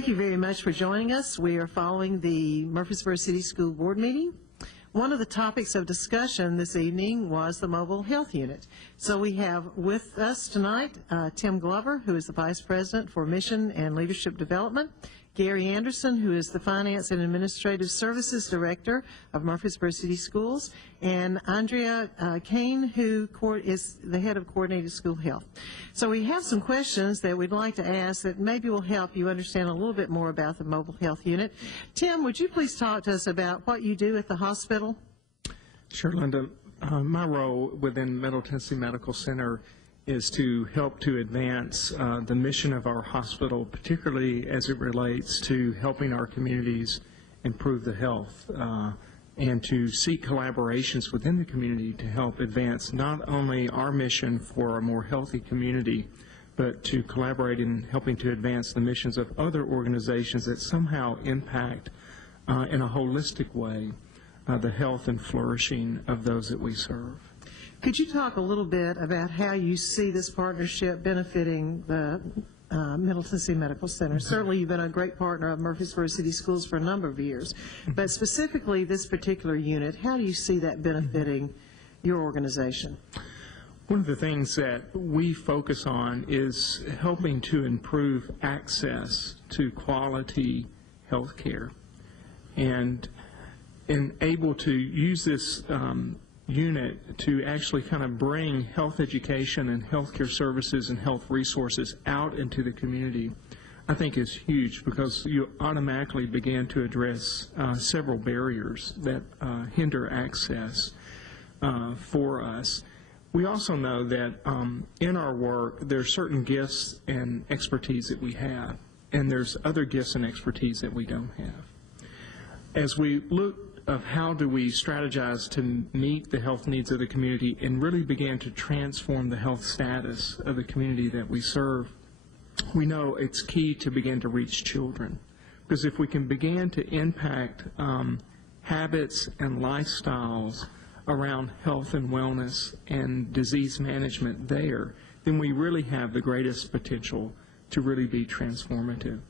Thank you very much for joining us. We are following the Murfreesboro City School Board meeting. One of the topics of discussion this evening was the mobile health unit. So we have with us tonight Tim Glover, who is the Vice President for Mission and Leadership Development, Gary Anderson, who is the Finance and Administrative Services Director of Murfreesboro City Schools, and Andrea Kane, who is the Head of Coordinated School Health. So we have some questions that we'd like to ask that maybe will help you understand a little bit more about the mobile health unit. Tim, would you please talk to us about what you do at the hospital? Sure, Linda. My role within Middle Tennessee Medical Center is to help to advance the mission of our hospital, particularly as it relates to helping our communities improve the health and to seek collaborations within the community to help advance not only our mission for a more healthy community, but to collaborate in helping to advance the missions of other organizations that somehow impact in a holistic way the health and flourishing of those that we serve. Could you talk a little bit about how you see this partnership benefiting the Middle Tennessee Medical Center? Mm-hmm. Certainly you've been a great partner of Murfreesboro City Schools for a number of years, but specifically this particular unit, how do you see that benefiting your organization? One of the things that we focus on is helping to improve access to quality health care and able to use this unit to actually kind of bring health education and healthcare services and health resources out into the community, I think is huge, because you automatically begin to address several barriers that hinder access for us. We also know that in our work there are certain gifts and expertise that we have, and there's other gifts and expertise that we don't have. As we look of how do we strategize to meet the health needs of the community and really begin to transform the health status of the community that we serve, we know it's key to begin to reach children. Because if we can begin to impact habits and lifestyles around health and wellness and disease management there, then we really have the greatest potential to really be transformative.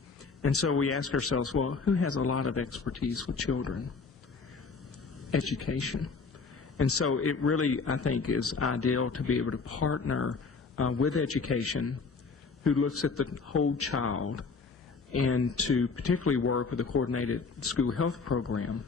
And so we ask ourselves, well, who has a lot of expertise with children? Education. And so it really, I think, is ideal to be able to partner with education, who looks at the whole child, and to particularly work with a coordinated school health program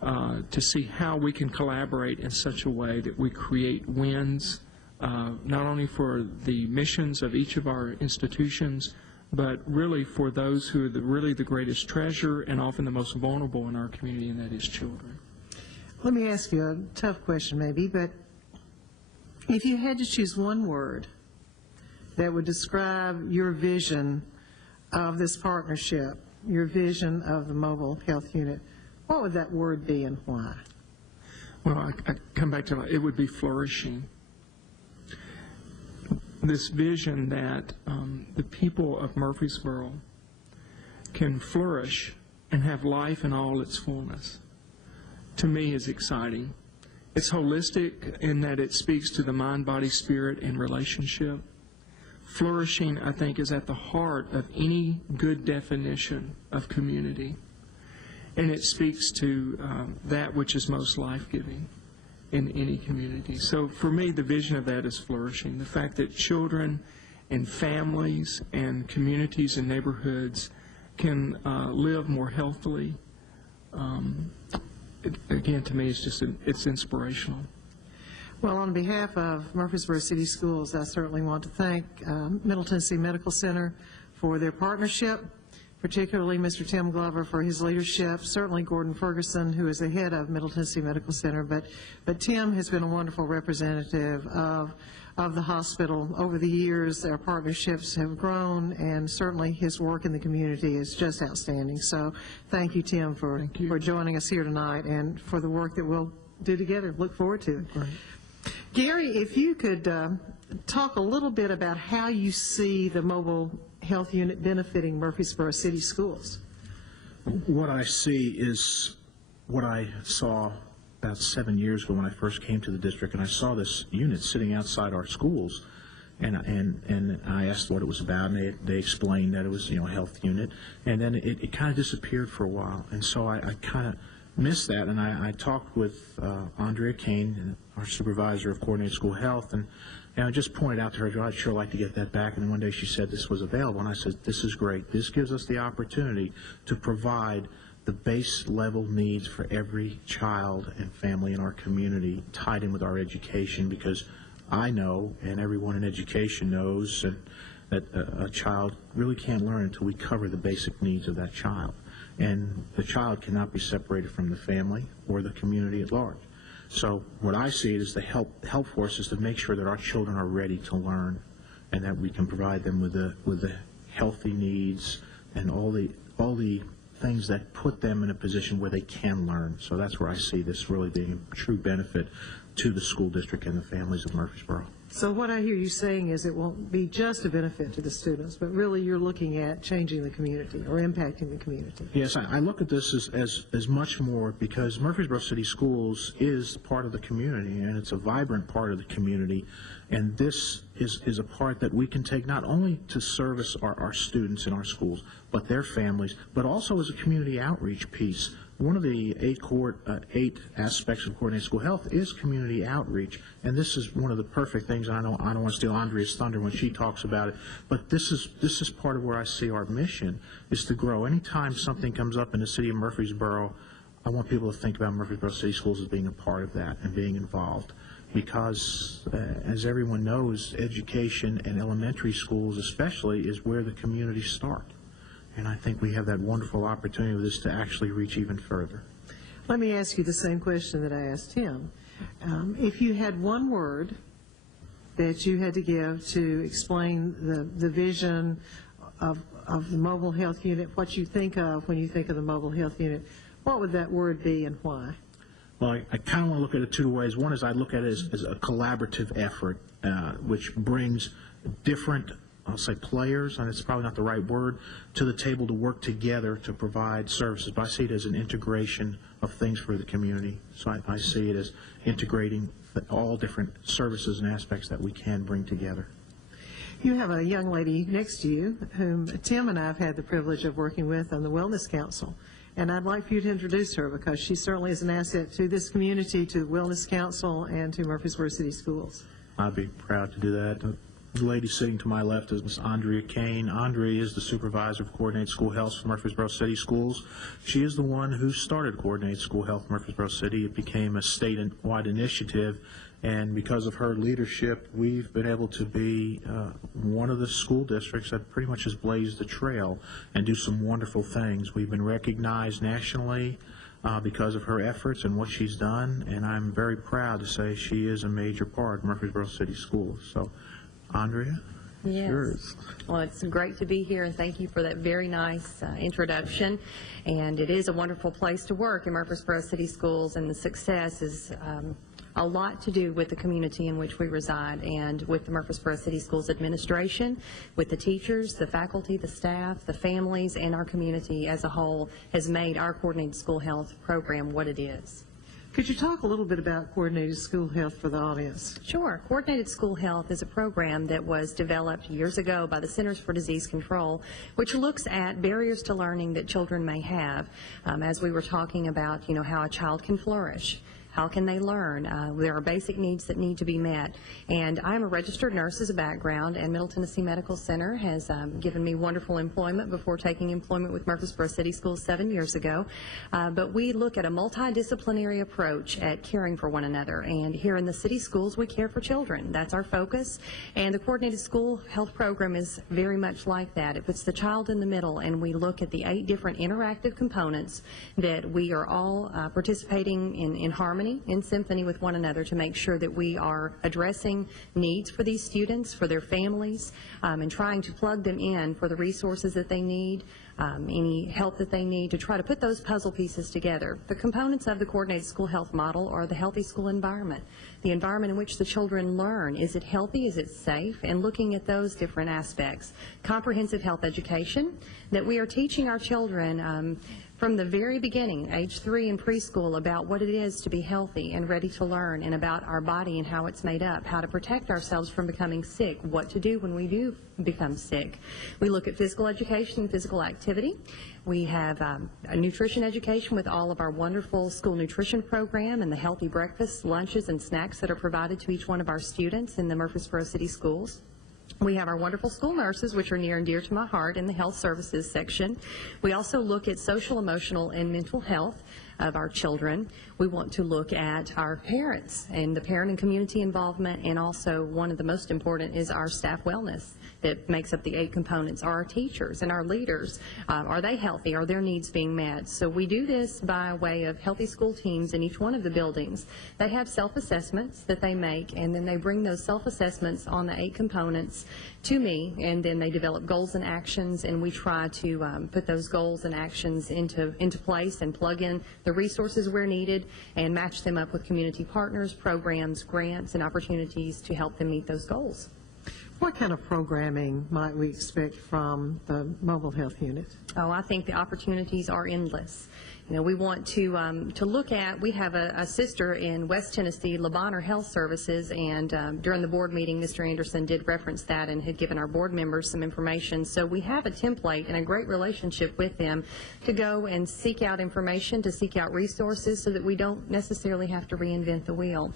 to see how we can collaborate in such a way that we create wins, not only for the missions of each of our institutions, but really for those who are really the greatest treasure and often the most vulnerable in our community, and that is children. Let me ask you a tough question maybe, but if you had to choose one word that would describe your vision of this partnership, your vision of the mobile health unit, what would that word be and why? Well, I come back to it would be flourishing. This vision that the people of Murfreesboro can flourish and have life in all its fullness, to me is exciting. It's holistic in that it speaks to the mind, body, spirit, and relationship. Flourishing, I think, is at the heart of any good definition of community. And it speaks to that which is most life-giving in any community. So for me, the vision of that is flourishing. The fact that children and families and communities and neighborhoods can live more healthily, again, to me, it's inspirational. Well, on behalf of Murfreesboro City Schools, I certainly want to thank Middle Tennessee Medical Center for their partnership, particularly Mr. Tim Glover for his leadership, certainly Gordon Ferguson, who is the head of Middle Tennessee Medical Center, but Tim has been a wonderful representative of the hospital. Over the years, our partnerships have grown, and certainly his work in the community is just outstanding. So thank you, Tim, for joining us here tonight and for the work that we'll do together. Look forward to it. Right. Gary, if you could talk a little bit about how you see the mobile health unit benefiting Murfreesboro City Schools. What I see is what I saw about 7 years ago when I first came to the district, and I saw this unit sitting outside our schools, and I asked what it was about, and they explained that it was, a health unit, and then it kind of disappeared for a while, and so I kind of missed that, and I talked with Andrea Kane, our supervisor of coordinated school health, and I just pointed out to her, I'd sure like to get that back, and then one day she said this was available, and I said, this is great. This gives us the opportunity to provide the base level needs for every child and family in our community tied in with our education, because I know, and everyone in education knows, that a child really can't learn until we cover the basic needs of that child. And the child cannot be separated from the family or the community at large. So what I see is the help for us is to make sure that our children are ready to learn, and that we can provide them with the healthy needs and all the things that put them in a position where they can learn. So that's where I see this really being a true benefit to the school district and the families of Murfreesboro. So what I hear you saying is it won't be just a benefit to the students, but really you're looking at changing the community or impacting the community. Yes, I look at this as much more, because Murfreesboro City Schools is part of the community, and it's a vibrant part of the community, and this is a part that we can take not only to service our students in our schools, but their families, but also as a community outreach piece. One of the eight aspects of coordinated school health is community outreach, and this is one of the perfect things. And I don't want to steal Andrea's thunder when she talks about it, but this is part of where I see our mission is to grow. Anytime something comes up in the city of Murfreesboro, I want people to think about Murfreesboro City Schools as being a part of that and being involved, because as everyone knows, education and elementary schools especially is where the communities start. And I think we have that wonderful opportunity with this to actually reach even further. Let me ask you the same question that I asked him. If you had one word that you had to give to explain the vision of the mobile health unit, what you think of when you think of the mobile health unit, what would that word be and why? Well, I kind of want to look at it two ways. One is I look at it as a collaborative effort, which brings different, I'll say players, and it's probably not the right word, to the table to work together to provide services. But I see it as an integration of things for the community. So I see it as integrating all different services and aspects that we can bring together. You have a young lady next to you whom Tim and I have had the privilege of working with on the Wellness Council. And I'd like for you to introduce her, because she certainly is an asset to this community, to the Wellness Council, and to Murfreesboro City Schools. I'd be proud to do that. The lady sitting to my left is Ms. Andrea Kane. Andrea is the supervisor of Coordinated School Health for Murfreesboro City Schools. She is the one who started Coordinated School Health in Murfreesboro City. It became a statewide initiative, and because of her leadership, we've been able to be one of the school districts that pretty much has blazed the trail and do some wonderful things. We've been recognized nationally because of her efforts and what she's done, and I'm very proud to say she is a major part of Murfreesboro City Schools. So, Andrea? Yes. Yours. Well, it's great to be here, and thank you for that very nice introduction. And it is a wonderful place to work in Murfreesboro City Schools, and the success is a lot to do with the community in which we reside and with the Murfreesboro City Schools administration, with the teachers, the faculty, the staff, the families, and our community as a whole has made our Coordinated School Health program what it is. Could you talk a little bit about Coordinated School Health for the audience? Sure. Coordinated School Health is a program that was developed years ago by the Centers for Disease Control, which looks at barriers to learning that children may have, as we were talking about, how a child can flourish. How can they learn? There are basic needs that need to be met. And I'm a registered nurse as a background, and Middle Tennessee Medical Center has given me wonderful employment before taking employment with Murfreesboro City Schools 7 years ago. But we look at a multidisciplinary approach at caring for one another. And here in the city schools, we care for children. That's our focus. And the Coordinated School Health Program is very much like that. It puts the child in the middle, and we look at the 8 different interactive components that we are all participating in harmony, in symphony with one another, to make sure that we are addressing needs for these students, for their families, and trying to plug them in for the resources that they need, any help that they need, to try to put those puzzle pieces together. The components of the Coordinated School Health model are the healthy school environment, the environment in which the children learn. Is it healthy? Is it safe? And looking at those different aspects. Comprehensive health education, that we are teaching our children from the very beginning, age 3 in preschool, about what it is to be healthy and ready to learn, and about our body and how it's made up, how to protect ourselves from becoming sick, what to do when we do become sick. We look at physical education and physical activity. We have a nutrition education with all of our wonderful school nutrition program and the healthy breakfasts, lunches, and snacks that are provided to each one of our students in the Murfreesboro City Schools. We have our wonderful school nurses, which are near and dear to my heart, in the health services section. We also look at social, emotional, and mental health of our children. We want to look at our parents and the parent and community involvement, and also one of the most important is our staff wellness that makes up the 8 components. Are our teachers and our leaders, are they healthy? Are their needs being met? So we do this by way of healthy school teams in each one of the buildings. They have self-assessments that they make, and then they bring those self-assessments on the 8 components to me, and then they develop goals and actions, and we try to put those goals and actions into place and plug in the resources where needed and match them up with community partners, programs, grants, and opportunities to help them meet those goals. What kind of programming might we expect from the mobile health unit? Oh, I think the opportunities are endless. You know, we want to look at, we have a sister in West Tennessee, Le Bonheur Health Services, and during the board meeting, Mr. Anderson did reference that and had given our board members some information. So we have a template and a great relationship with them to go and seek out information, to seek out resources so that we don't necessarily have to reinvent the wheel.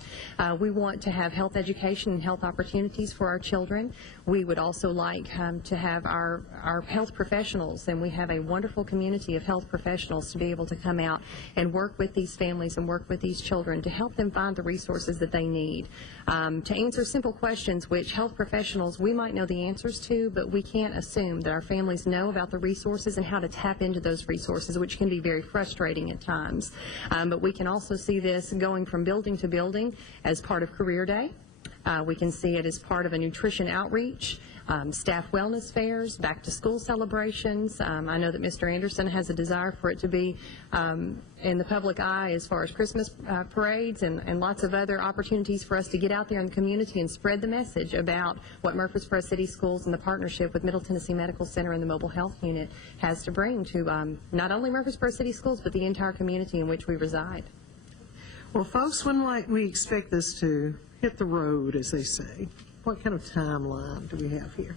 We want to have health education and health opportunities for our children. We would also like to have our health professionals, and we have a wonderful community of health professionals to be able to come out and work with these families and work with these children to help them find the resources that they need. To answer simple questions which health professionals, we might know the answers to, but we can't assume that our families know about the resources and how to tap into those resources, which can be very frustrating at times. But we can also see this going from building to building as part of Career Day. We can see it as part of a nutrition outreach, staff wellness fairs, back-to-school celebrations. I know that Mr. Anderson has a desire for it to be in the public eye as far as Christmas parades and lots of other opportunities for us to get out there in the community and spread the message about what Murfreesboro City Schools and the partnership with Middle Tennessee Medical Center and the Mobile Health Unit has to bring to not only Murfreesboro City Schools, but the entire community in which we reside. Well, folks, when might we expect this to hit the road, as they say? What kind of timeline do we have here?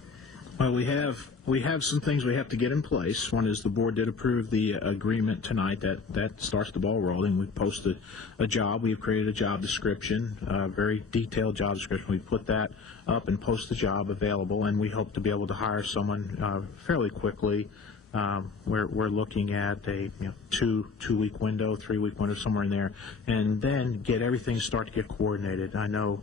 Well, we have some things we have to get in place. One is the board did approve the agreement tonight. That starts the ball rolling. We posted a job. We've created a job description, a very detailed job description. We put that up and post the job available, and we hope to be able to hire someone fairly quickly. We're looking at a two-week window, 3-week window, somewhere in there, and then get everything start to get coordinated. I know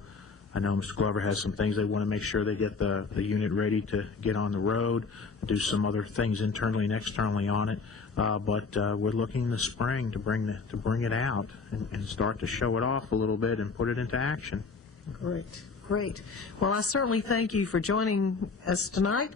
Mr. Glover has some things they want to make sure they get the unit ready to get on the road, do some other things internally and externally on it. But we're looking in the spring to bring it out and start to show it off a little bit and put it into action. Great, great. Well, I certainly thank you for joining us tonight,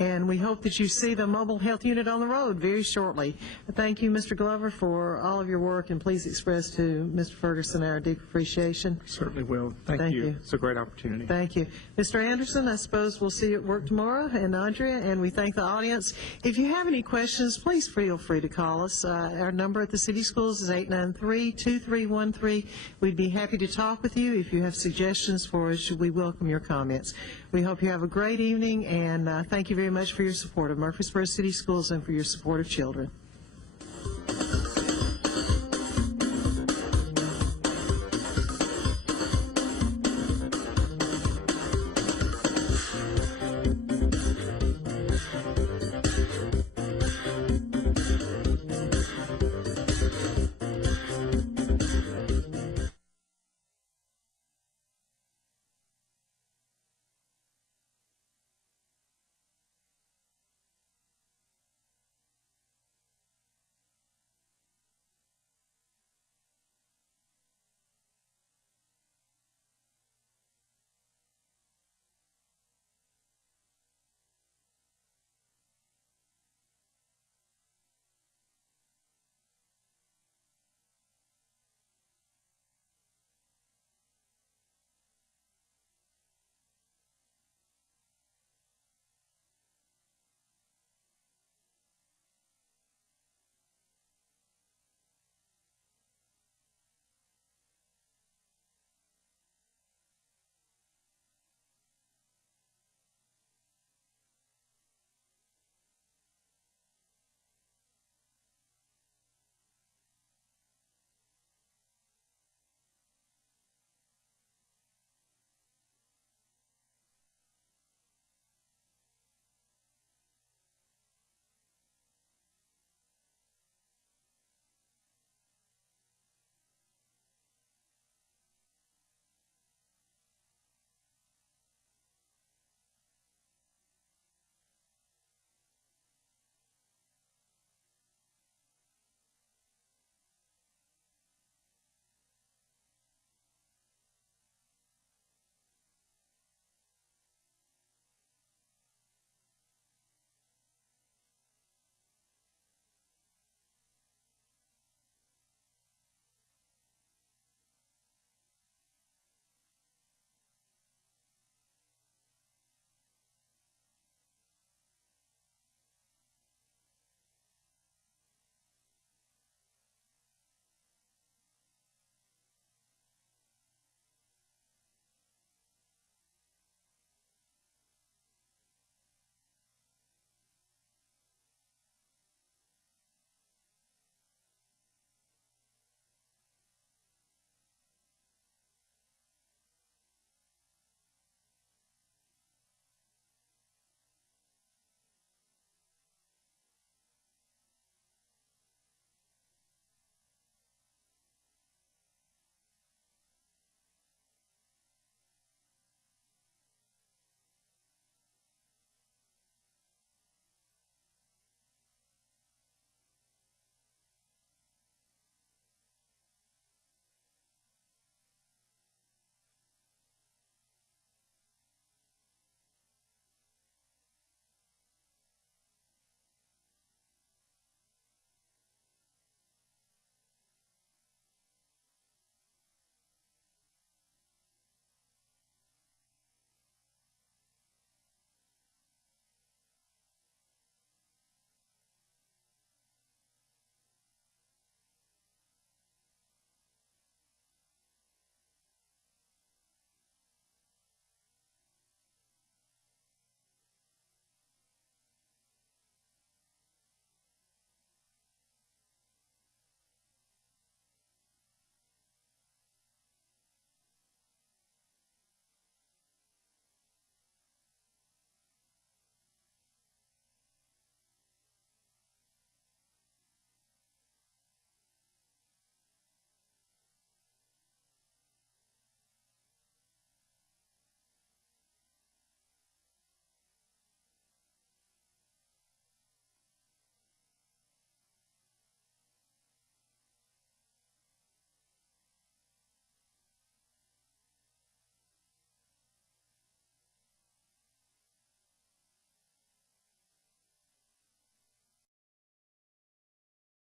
and we hope that you see the mobile health unit on the road very shortly. Thank you, Mr. Glover, for all of your work, and please express to Mr. Ferguson our deep appreciation. Certainly will. Thank you. It's a great opportunity. Thank you. Mr. Anderson, I suppose we'll see you at work tomorrow, and Andrea, and we thank the audience. If you have any questions, please feel free to call us. Our number at the City Schools is 893-2313. We'd be happy to talk with you. If you have suggestions for us, we welcome your comments. We hope you have a great evening, and thank you very much for your support of Murfreesboro City Schools and for your support of children.